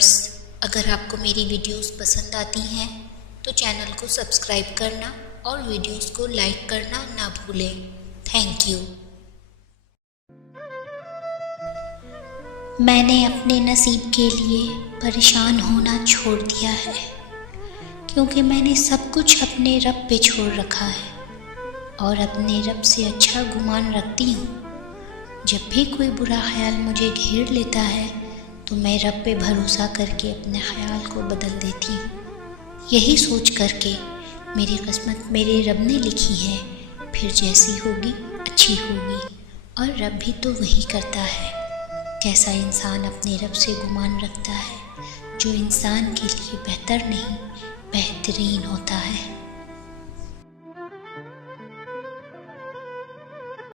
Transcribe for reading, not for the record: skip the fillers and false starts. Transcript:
Viewers, اگر آپ کو میری ویڈیوز پسند آتی ہیں تو چینل کو سبسکرائب کرنا اور ویڈیوز کو لائک کرنا نہ بھولیں۔ Thank you. میں نے اپنے نصیب کے لیے پریشان ہونا چھوڑ دیا ہے، کیونکہ میں نے سب کچھ اپنے رب پہ چھوڑ رکھا ہے اور اپنے رب سے اچھا گمان رکھتی ہوں۔ جب بھی کوئی برا خیال مجھے گھیر لیتا ہے تو میں رب پہ بھروسہ کر کے اپنے خیال کو بدل دیتی ہوں، یہی سوچ کر کے میری قسمت میرے رب نے لکھی ہے، پھر جیسی ہوگی اچھی ہوگی، اور رب بھی تو وہی کرتا ہے۔ کیسا انسان اپنے رب سے گمان رکھتا ہے جو انسان کے لیے بہتر نہیں بہترین ہوتا ہے۔